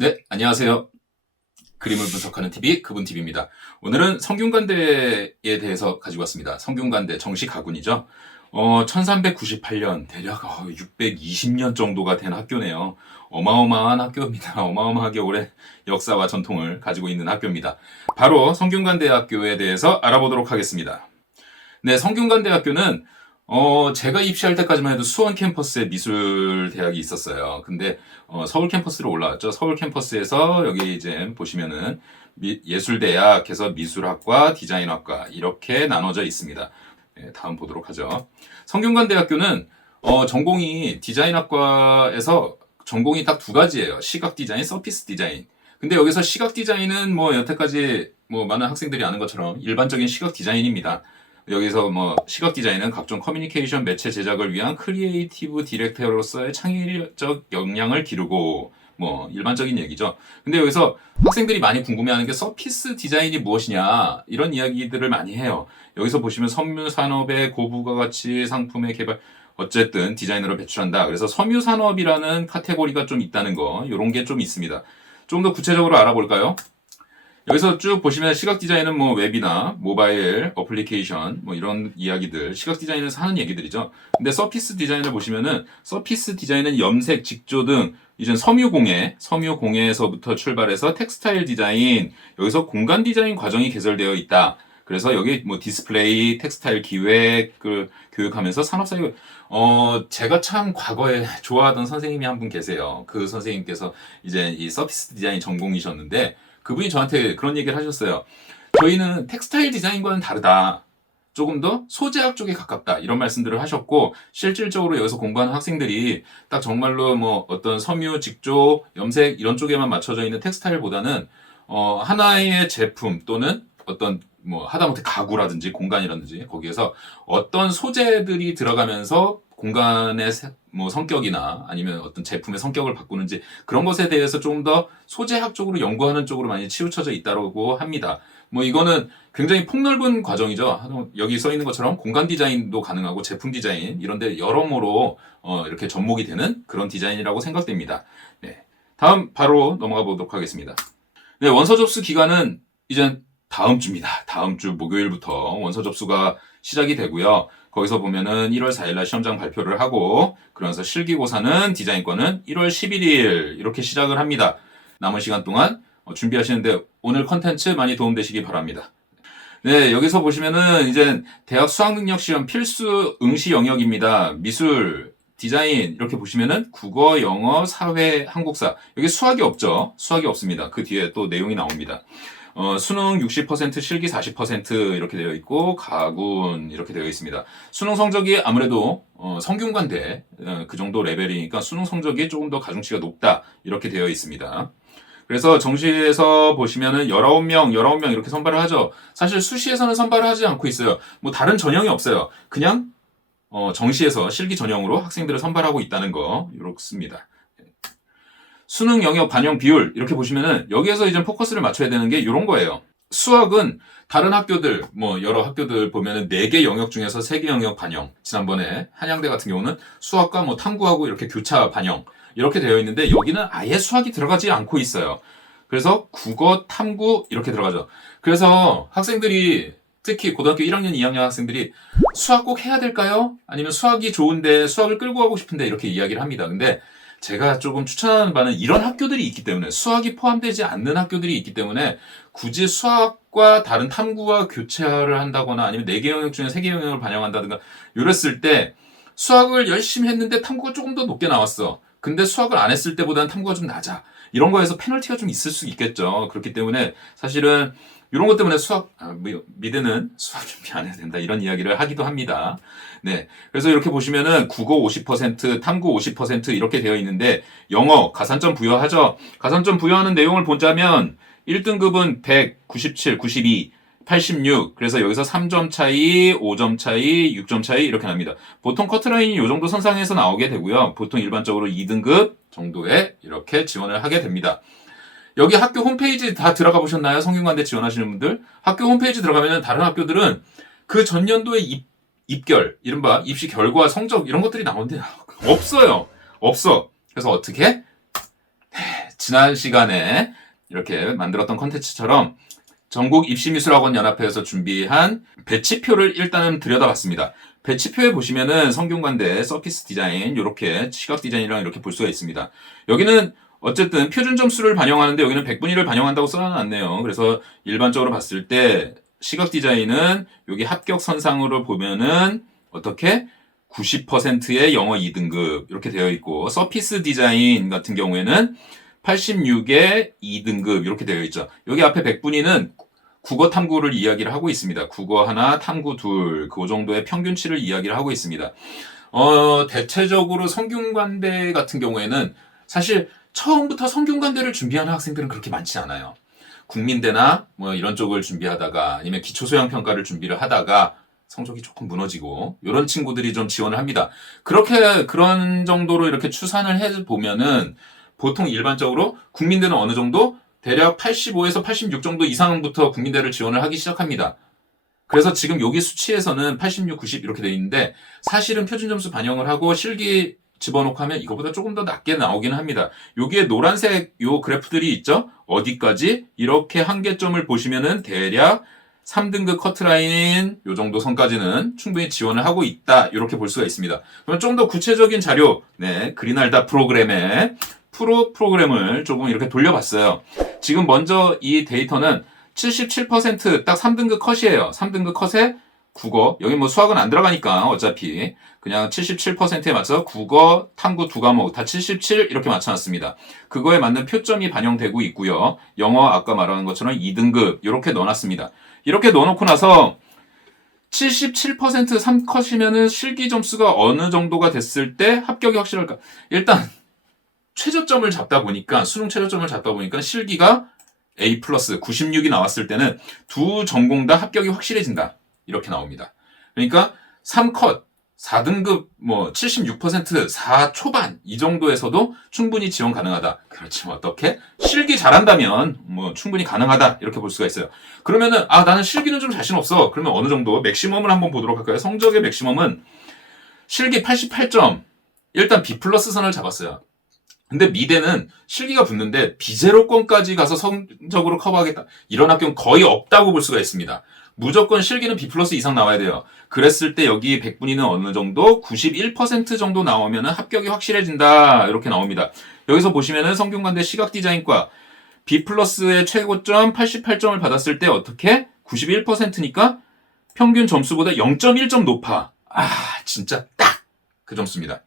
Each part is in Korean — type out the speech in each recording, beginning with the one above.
네, 안녕하세요. 그림을 분석하는 TV, 그분TV입니다. 오늘은 성균관대에 대해서 가지고 왔습니다. 성균관대 정식 가군이죠. 1398년, 대략 620년 정도가 된 학교네요. 어마어마한 학교입니다. 어마어마하게 오랜 역사와 전통을 가지고 있는 학교입니다. 바로 성균관대학교에 대해서 알아보도록 하겠습니다. 네, 성균관대학교는 제가 입시할 때까지만 해도 수원 캠퍼스에 미술 대학이 있었어요. 근데 서울 캠퍼스로 올라왔죠. 서울 캠퍼스에서 여기 이제 보시면은 예술대학에서 미술학과, 디자인학과 이렇게 나눠져 있습니다. 네, 다음 보도록 하죠. 성균관대학교는 전공이 디자인학과에서 전공이 딱 두 가지예요. 시각 디자인, 서피스 디자인. 근데 여기서 시각 디자인은 뭐 여태까지 뭐 많은 학생들이 아는 것처럼 일반적인 시각 디자인입니다. 여기서 뭐 시각 디자인은 각종 커뮤니케이션 매체 제작을 위한 크리에이티브 디렉터로서의 창의적 역량을 기르고 뭐 일반적인 얘기죠. 근데 여기서 학생들이 많이 궁금해하는 게 서피스 디자인이 무엇이냐 이런 이야기들을 많이 해요. 여기서 보시면 섬유 산업의 고부가 가치 상품의 개발 어쨌든 디자인으로 배출한다. 그래서 섬유 산업이라는 카테고리가 좀 있다는 거 이런 게 좀 있습니다. 좀 더 구체적으로 알아볼까요? 여기서 쭉 보시면 시각 디자인은 뭐 웹이나 모바일 어플리케이션 뭐 이런 이야기들 시각 디자인에서 하는 얘기들이죠. 근데 서피스 디자인을 보시면은 서피스 디자인은 염색, 직조 등 이제 섬유공예에서부터 출발해서 텍스타일 디자인 여기서 공간 디자인 과정이 개설되어 있다. 그래서 여기 뭐 디스플레이, 텍스타일 기획을 교육하면서 산업사회 제가 참 과거에 좋아하던 선생님이 한 분 계세요. 그 선생님께서 이제 이 서피스 디자인 전공이셨는데 그분이 저한테 그런 얘기를 하셨어요. 저희는 텍스타일 디자인과는 다르다. 조금 더 소재학 쪽에 가깝다. 이런 말씀들을 하셨고, 실질적으로 여기서 공부하는 학생들이 딱 정말로 뭐 어떤 섬유, 직조, 염색 이런 쪽에만 맞춰져 있는 텍스타일보다는, 하나의 제품 또는 어떤 뭐 하다못해 가구라든지 공간이라든지 거기에서 어떤 소재들이 들어가면서 공간의 뭐 성격이나 아니면 어떤 제품의 성격을 바꾸는지 그런 것에 대해서 좀 더 소재학적으로 연구하는 쪽으로 많이 치우쳐져 있다고 합니다. 뭐 이거는 굉장히 폭넓은 과정이죠. 여기 써 있는 것처럼 공간 디자인도 가능하고 제품 디자인 이런데 여러모로 이렇게 접목이 되는 그런 디자인이라고 생각됩니다. 네. 다음 바로 넘어가 보도록 하겠습니다. 네, 원서 접수 기간은 이제 다음 주입니다. 다음 주 목요일부터 원서 접수가 시작이 되고요. 거기서 보면은 1월 4일날 시험장 발표를 하고 그러면서 실기고사는 디자인과는 1월 11일 이렇게 시작을 합니다. 남은 시간 동안 준비하시는데 오늘 컨텐츠 많이 도움되시기 바랍니다. 네, 여기서 보시면은 이제 대학 수학능력 시험 필수 응시 영역입니다. 미술, 디자인 이렇게 보시면은 국어, 영어, 사회, 한국사 여기 수학이 없죠. 수학이 없습니다. 그 뒤에 또 내용이 나옵니다. 수능 60%, 실기 40% 이렇게 되어 있고 가군 이렇게 되어 있습니다. 수능 성적이 아무래도 성균관대 그 정도 레벨이니까 수능 성적이 조금 더 가중치가 높다 이렇게 되어 있습니다. 그래서 정시에서 보시면은 19명 이렇게 선발을 하죠. 사실 수시에서는 선발을 하지 않고 있어요. 뭐 다른 전형이 없어요. 그냥 정시에서 실기 전형으로 학생들을 선발하고 있다는 거 이렇습니다. 수능 영역 반영 비율 이렇게 보시면은 여기에서 이제 포커스를 맞춰야 되는 게 이런 거예요. 수학은 다른 학교들 뭐 여러 학교들 보면은 4개 영역 중에서 3개 영역 반영. 지난번에 한양대 같은 경우는 수학과 뭐 탐구하고 이렇게 교차 반영 이렇게 되어 있는데 여기는 아예 수학이 들어가지 않고 있어요. 그래서 국어, 탐구 이렇게 들어가죠. 그래서 학생들이 특히 고등학교 1학년, 2학년 학생들이 수학 꼭 해야 될까요? 아니면 수학이 좋은데 수학을 끌고 가고 싶은데 이렇게 이야기를 합니다. 근데 제가 조금 추천하는 바는 이런 학교들이 있기 때문에 수학이 포함되지 않는 학교들이 있기 때문에 굳이 수학과 다른 탐구와 교차를 한다거나 아니면 4개 영역 중에 3개 영역을 반영한다든가 이랬을 때 수학을 열심히 했는데 탐구가 조금 더 높게 나왔어. 근데 수학을 안 했을 때보다는 탐구가 좀 낮아. 이런 거에서 페널티가 좀 있을 수 있겠죠. 그렇기 때문에 사실은 이런 것 때문에 미드는 수학 준비 안 해야 된다. 이런 이야기를 하기도 합니다. 네. 그래서 이렇게 보시면은 국어 50%, 탐구 50% 이렇게 되어 있는데 영어 가산점 부여하죠. 가산점 부여하는 내용을 보자면 1등급은 100, 97, 92, 86. 그래서 여기서 3점 차이, 5점 차이, 6점 차이 이렇게 납니다. 보통 커트라인이 이 정도 선상에서 나오게 되고요. 보통 일반적으로 2등급 정도에 이렇게 지원을 하게 됩니다. 여기 학교 홈페이지 다 들어가 보셨나요? 성균관대 지원하시는 분들? 학교 홈페이지 들어가면 다른 학교들은 그 전년도의 입결, 이른바 입시 결과, 성적 이런 것들이 나오는데 없어요. 없어. 그래서 어떻게? 지난 시간에 이렇게 만들었던 컨텐츠처럼 전국 입시미술학원 연합회에서 준비한 배치표를 일단은 들여다봤습니다. 배치표에 보시면은 성균관대 서피스 디자인, 이렇게 시각 디자인이랑 이렇게 볼 수가 있습니다. 여기는 어쨌든 표준 점수를 반영하는데 여기는 100분위를 반영한다고 써놨네요. 그래서 일반적으로 봤을 때 시각 디자인은 여기 합격 선상으로 보면은 어떻게 90%의 영어 2등급 이렇게 되어 있고, 서피스 디자인 같은 경우에는 86의 2등급 이렇게 되어 있죠. 여기 앞에 100분위는 국어 탐구를 이야기를 하고 있습니다. 국어 하나, 탐구 둘, 그 정도의 평균치를 이야기를 하고 있습니다. 대체적으로 성균관대 같은 경우에는 사실 처음부터 성균관대를 준비하는 학생들은 그렇게 많지 않아요. 국민대나 뭐 이런 쪽을 준비하다가 아니면 기초소양평가를 준비를 하다가 성적이 조금 무너지고 이런 친구들이 좀 지원을 합니다. 그런 정도로 이렇게 추산을 해보면은 보통 일반적으로 국민대는 어느 정도 대략 85에서 86 정도 이상부터 국민대를 지원을 하기 시작합니다. 그래서 지금 여기 수치에서는 86, 90 이렇게 돼 있는데 사실은 표준 점수 반영을 하고 실기 집어넣고 하면 이거보다 조금 더 낮게 나오기는 합니다. 여기에 노란색 요 그래프들이 있죠? 어디까지? 이렇게 한계점을 보시면은 대략 3등급 커트라인 요 정도 선까지는 충분히 지원을 하고 있다. 이렇게 볼 수가 있습니다. 그럼 좀 더 구체적인 자료, 그린알다 프로그램의 프로그램을 조금 이렇게 돌려봤어요. 지금 먼저 이 데이터는 77%딱 3등급 컷이에요. 3등급 컷에 국어, 여기 뭐 수학은 안 들어가니까 어차피 그냥 77%에 맞춰서 국어, 탐구 두 과목 다 77 이렇게 맞춰놨습니다. 그거에 맞는 표점이 반영되고 있고요. 영어 아까 말하는 것처럼 2등급 이렇게 넣어놨습니다. 이렇게 넣어놓고 나서 77% 3컷이면은 실기 점수가 어느 정도가 됐을 때 합격이 확실할까? 일단 최저점을 잡다 보니까 수능 최저점을 잡다 보니까 실기가 A 플러스 96이 나왔을 때는 두 전공 다 합격이 확실해진다. 이렇게 나옵니다. 그러니까 3컷 4등급 76% 4 초반 이 정도에서도 충분히 지원 가능하다. 그렇지만 어떻게? 실기 잘한다면 충분히 가능하다. 이렇게 볼 수가 있어요. 그러면은 나는 실기는 좀 자신 없어. 그러면 어느 정도 맥시멈을 한번 보도록 할까요? 성적의 맥시멈은 실기 88점. 일단 B 플러스 선을 잡았어요. 근데 미대는 실기가 붙는데 비제로권까지 가서 성적으로 커버하겠다. 이런 학교는 거의 없다고 볼 수가 있습니다. 무조건 실기는 B 플러스 이상 나와야 돼요. 그랬을 때 여기 100분위는 어느 정도 91% 정도 나오면 합격이 확실해진다. 이렇게 나옵니다. 여기서 보시면은 성균관대 시각디자인과 B 플러스의 최고점 88점을 받았을 때 어떻게? 91%니까 평균 점수보다 0.1점 높아. 진짜 딱 그 점수입니다.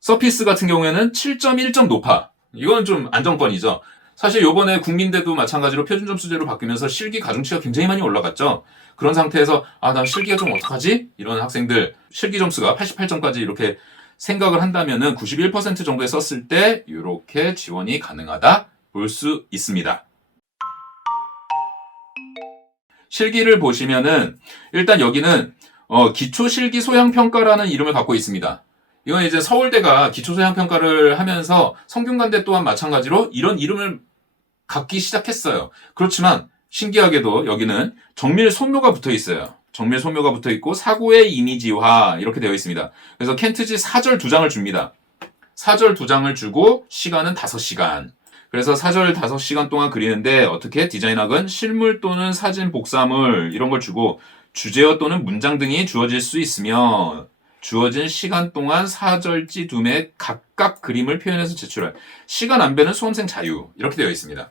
서피스 같은 경우에는 7.1점 높아. 이건 좀 안정권이죠. 사실 요번에 국민대도 마찬가지로 표준점수제로 바뀌면서 실기 가중치가 굉장히 많이 올라갔죠. 그런 상태에서 난 실기가 좀 어떡하지? 이런 학생들 실기 점수가 88점까지 이렇게 생각을 한다면은 91% 정도에 썼을 때 이렇게 지원이 가능하다 볼 수 있습니다. 실기를 보시면은 일단 여기는 기초실기 소양평가라는 이름을 갖고 있습니다. 이건 이제 서울대가 기초소양평가를 하면서 성균관대 또한 마찬가지로 이런 이름을 갖기 시작했어요. 그렇지만 신기하게도 여기는 정밀 소묘가 붙어 있어요. 정밀 소묘가 붙어 있고 사고의 이미지화 이렇게 되어 있습니다. 그래서 켄트지 사절 2장을 줍니다. 사절 2장을 주고 시간은 5시간. 그래서 사절 5시간 동안 그리는데 어떻게 디자인학은 실물 또는 사진 복사물 이런 걸 주고 주제어 또는 문장 등이 주어질 수 있으며 주어진 시간 동안 사절지 2매 각각 그림을 표현해서 제출할 시간 안배는 수험생 자유 이렇게 되어 있습니다.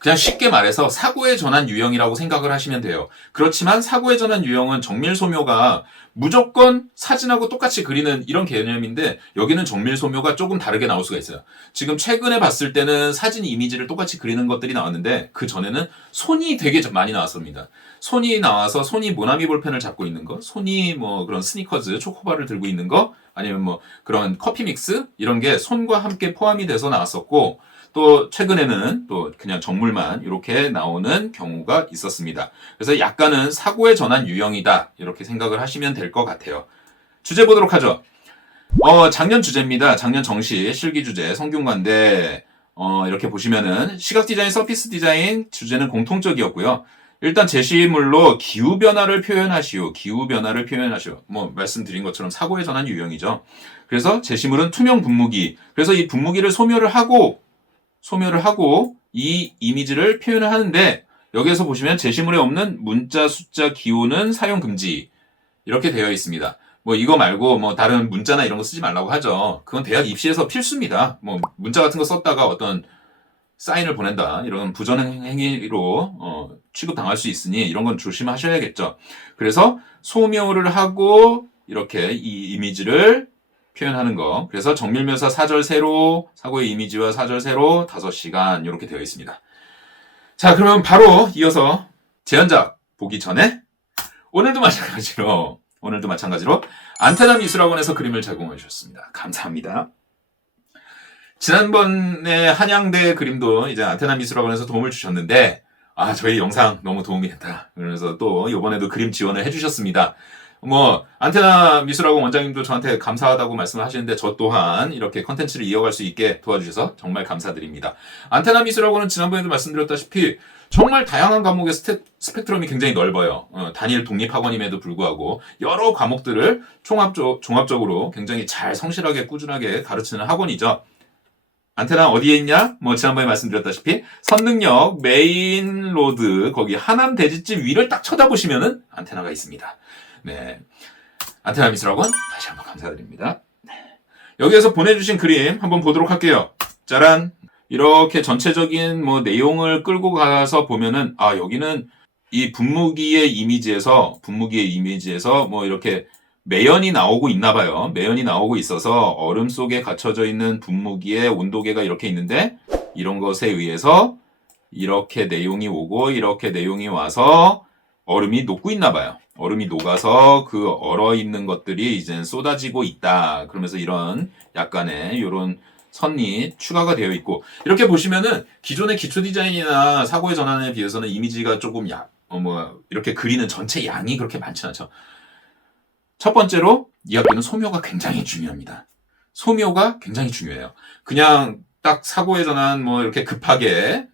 그냥 쉽게 말해서 사고의 전환 유형이라고 생각을 하시면 돼요. 그렇지만 사고의 전환 유형은 정밀 소묘가 무조건 사진하고 똑같이 그리는 이런 개념인데 여기는 정밀 소묘가 조금 다르게 나올 수가 있어요. 지금 최근에 봤을 때는 사진 이미지를 똑같이 그리는 것들이 나왔는데 그 전에는 손이 되게 많이 나왔습니다. 손이 나와서 손이 모나미 볼펜을 잡고 있는 거, 손이 그런 스니커즈, 초코바를 들고 있는 거, 아니면 그런 커피 믹스 이런 게 손과 함께 포함이 돼서 나왔었고 또 최근에는 또 그냥 정물만 이렇게 나오는 경우가 있었습니다. 그래서 약간은 사고의 전환 유형이다 이렇게 생각을 하시면 될 것 같아요. 주제 보도록 하죠. 작년 주제입니다. 작년 정시 실기 주제 성균관대 이렇게 보시면은 시각 디자인, 서피스 디자인 주제는 공통적이었고요. 일단 제시물로 기후변화를 표현하시오. 기후변화를 표현하시오. 말씀드린 것처럼 사고의 전환 유형이죠. 그래서 제시물은 투명 분무기. 그래서 이 분무기를 소묘를 하고 소묘를 하고 이 이미지를 표현을 하는데 여기에서 보시면 제시물에 없는 문자, 숫자, 기호는 사용 금지 이렇게 되어 있습니다. 뭐 이거 말고 뭐 다른 문자나 이런 거 쓰지 말라고 하죠. 그건 대학 입시에서 필수입니다. 뭐 문자 같은 거 썼다가 어떤 사인을 보낸다 이런 부정 행위로 취급당할 수 있으니 이런 건 조심하셔야겠죠. 그래서 소묘를 하고 이렇게 이 이미지를 표현하는 거. 그래서 정밀묘사 사절 세로 사고의 이미지와 사절 세로 5시간 이렇게 되어 있습니다. 자, 그러면 바로 이어서 제언작 보기 전에 오늘도 마찬가지로 안테나 미술학원에서 그림을 제공해 주셨습니다. 감사합니다. 지난번에 한양대 그림도 이제 안테나 미술학원에서 도움을 주셨는데 저희 영상 너무 도움이 됐다. 그래서 또 이번에도 그림 지원을 해주셨습니다. 뭐 안테나 미술학원 원장님도 저한테 감사하다고 말씀을 하시는데 저 또한 이렇게 컨텐츠를 이어갈 수 있게 도와주셔서 정말 감사드립니다. 안테나 미술학원은 지난번에도 말씀드렸다시피 정말 다양한 과목의 스펙트럼이 굉장히 넓어요. 단일 독립학원임에도 불구하고 여러 과목들을 종합적으로 굉장히 잘 성실하게 꾸준하게 가르치는 학원이죠. 안테나 어디에 있냐? 뭐 지난번에 말씀드렸다시피 선능력 메인 로드 거기 하남 대지집 위를 딱 쳐다보시면은 안테나가 있습니다. 네, 안테나 미술학원 다시 한번 감사드립니다. 여기에서 보내주신 그림 한번 보도록 할게요. 짜란! 이렇게 전체적인 뭐 내용을 끌고 가서 보면은 여기는 이 분무기의 이미지에서 뭐 이렇게 매연이 나오고 있나 봐요. 매연이 나오고 있어서 얼음 속에 갇혀져 있는 분무기의 온도계가 이렇게 있는데 이런 것에 의해서 이렇게 내용이 오고 이렇게 내용이 와서 얼음이 녹고 있나 봐요. 얼음이 녹아서 그 얼어 있는 것들이 이제 쏟아지고 있다. 그러면서 이런 약간의 이런 선이 추가가 되어 있고 이렇게 보시면은 기존의 기초 디자인이나 사고의 전환에 비해서는 이미지가 조금 이렇게 그리는 전체 양이 그렇게 많지 않죠. 첫 번째로 이 학교는 소묘가 굉장히 중요합니다. 소묘가 굉장히 중요해요. 그냥 딱 사고의 전환 뭐 이렇게 급하게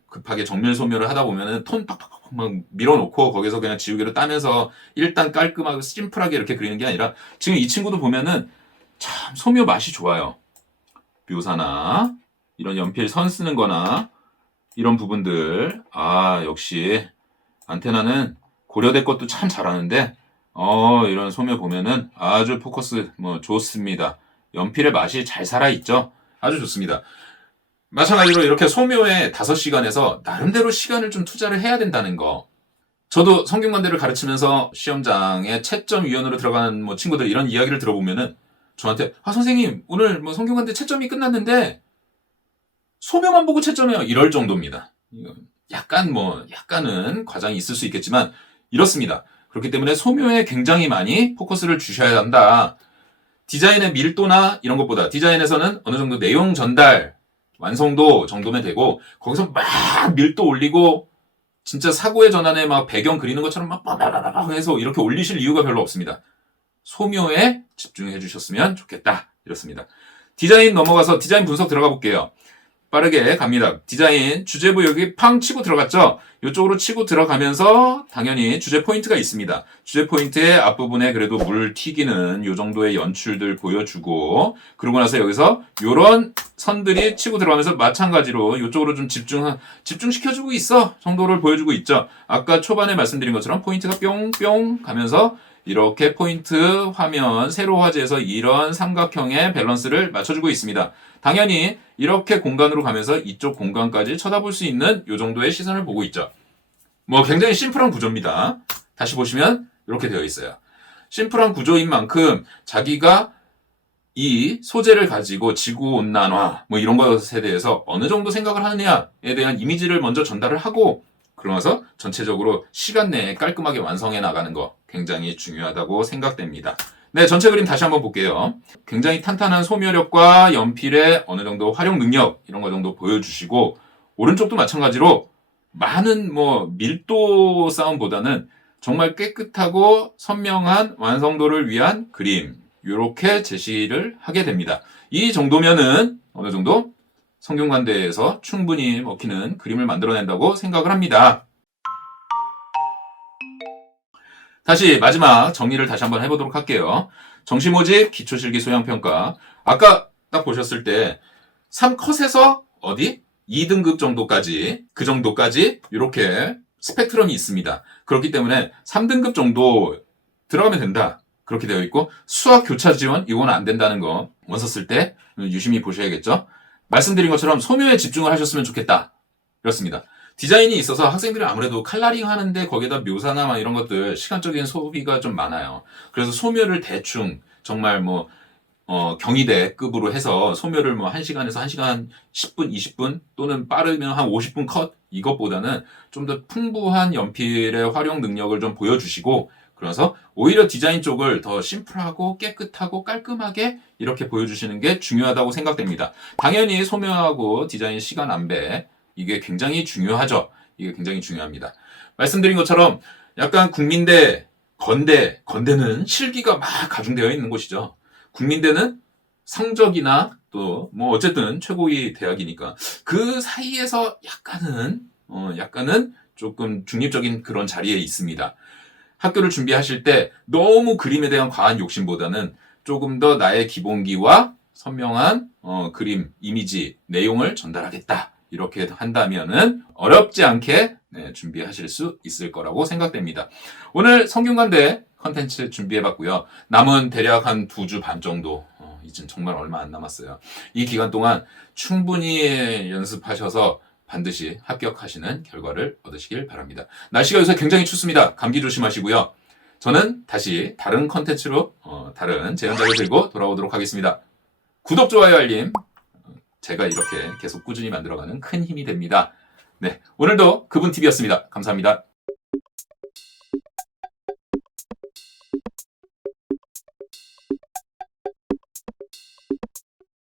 정밀 소묘를 하다 보면은 톤 팍팍팍 막 밀어놓고 거기서 그냥 지우개로 따면서 일단 깔끔하고 심플하게 이렇게 그리는 게 아니라 지금 이 친구도 보면은 참 소묘 맛이 좋아요. 묘사나 이런 연필 선 쓰는 거나 이런 부분들 역시 안테나는 고려대 것도 참 잘하는데 이런 소묘 보면은 아주 포커스 좋습니다. 연필의 맛이 잘 살아있죠. 아주 좋습니다. 마찬가지로 이렇게 소묘에 5시간에서 나름대로 시간을 좀 투자를 해야 된다는 거. 저도 성균관대를 가르치면서 시험장에 채점위원으로 들어간 친구들 이런 이야기를 들어보면은 저한테 선생님 오늘 성균관대 채점이 끝났는데 소묘만 보고 채점해요. 이럴 정도입니다. 약간은 과장이 있을 수 있겠지만 이렇습니다. 그렇기 때문에 소묘에 굉장히 많이 포커스를 주셔야 한다. 디자인의 밀도나 이런 것보다 디자인에서는 어느 정도 내용 전달, 완성도 정도면 되고 거기서 막 밀도 올리고 진짜 사고의 전환에 막 배경 그리는 것처럼 막 해서 이렇게 올리실 이유가 별로 없습니다. 소묘에 집중해 주셨으면 좋겠다. 이렇습니다. 디자인 넘어가서 디자인 분석 들어가 볼게요. 빠르게 갑니다. 디자인 주제부 여기 팡 치고 들어갔죠? 이쪽으로 치고 들어가면서 당연히 주제 포인트가 있습니다. 주제 포인트의 앞부분에 그래도 물 튀기는 이 정도의 연출들 보여주고 그러고 나서 여기서 이런 선들이 치고 들어가면서 마찬가지로 이쪽으로 좀 집중시켜주고 있어 정도를 보여주고 있죠. 아까 초반에 말씀드린 것처럼 포인트가 뿅뿅 가면서 이렇게 포인트 화면 세로 화제에서 이런 삼각형의 밸런스를 맞춰주고 있습니다. 당연히 이렇게 공간으로 가면서 이쪽 공간까지 쳐다볼 수 있는 이 정도의 시선을 보고 있죠. 굉장히 심플한 구조입니다. 다시 보시면 이렇게 되어 있어요. 심플한 구조인 만큼 자기가 이 소재를 가지고 지구온난화 이런 것에 대해서 어느 정도 생각을 하느냐에 대한 이미지를 먼저 전달을 하고 그러면서 전체적으로 시간 내에 깔끔하게 완성해 나가는 거 굉장히 중요하다고 생각됩니다. 네, 전체 그림 다시 한번 볼게요. 굉장히 탄탄한 소묘력과 연필의 어느 정도 활용 능력 이런 거 정도 보여주시고 오른쪽도 마찬가지로 많은 밀도 싸움보다는 정말 깨끗하고 선명한 완성도를 위한 그림 이렇게 제시를 하게 됩니다. 이 정도면은 어느 정도 성균관대에서 충분히 먹히는 그림을 만들어낸다고 생각을 합니다. 다시 마지막 정리를 다시 한번 해보도록 할게요. 정시모집, 기초실기 소양평가. 아까 딱 보셨을 때 3컷에서 어디? 2등급 정도까지, 그 정도까지 이렇게 스펙트럼이 있습니다. 그렇기 때문에 3등급 정도 들어가면 된다. 그렇게 되어 있고, 수학 교차 지원, 이거는 안 된다는 거 원서 쓸 때 유심히 보셔야겠죠. 말씀드린 것처럼 소묘에 집중을 하셨으면 좋겠다. 그렇습니다. 디자인이 있어서 학생들이 아무래도 칼라링 하는데 거기에다 묘사나 막 이런 것들 시간적인 소비가 좀 많아요. 그래서 소묘를 대충 정말 뭐 경희대급으로 해서 소묘를 뭐 1시간에서 1시간 10분, 20분 또는 빠르면 한 50분 컷 이것보다는 좀 더 풍부한 연필의 활용 능력을 좀 보여주시고, 그래서 오히려 디자인 쪽을 더 심플하고 깨끗하고 깔끔하게 이렇게 보여주시는 게 중요하다고 생각됩니다. 당연히 소묘하고 디자인 시간 안배, 이게 굉장히 중요하죠. 이게 굉장히 중요합니다. 말씀드린 것처럼 약간 국민대, 건대는 실기가 막 가중되어 있는 곳이죠. 국민대는 성적이나 또 뭐 어쨌든 최고위 대학이니까 그 사이에서 약간은 조금 중립적인 그런 자리에 있습니다. 학교를 준비하실 때 너무 그림에 대한 과한 욕심보다는 조금 더 나의 기본기와 선명한 그림, 이미지, 내용을 전달하겠다. 이렇게 한다면은 어렵지 않게 준비하실 수 있을 거라고 생각됩니다. 오늘 성균관대 컨텐츠 준비해봤고요. 남은 대략 한 2주 반 정도, 이젠 정말 얼마 안 남았어요. 이 기간 동안 충분히 연습하셔서 반드시 합격하시는 결과를 얻으시길 바랍니다. 날씨가 요새 굉장히 춥습니다. 감기 조심하시고요. 저는 다시 다른 컨텐츠로 다른 제안작을 들고 돌아오도록 하겠습니다. 구독, 좋아요, 알림, 제가 이렇게 계속 꾸준히 만들어가는 큰 힘이 됩니다. 네, 오늘도 그분TV였습니다. 감사합니다.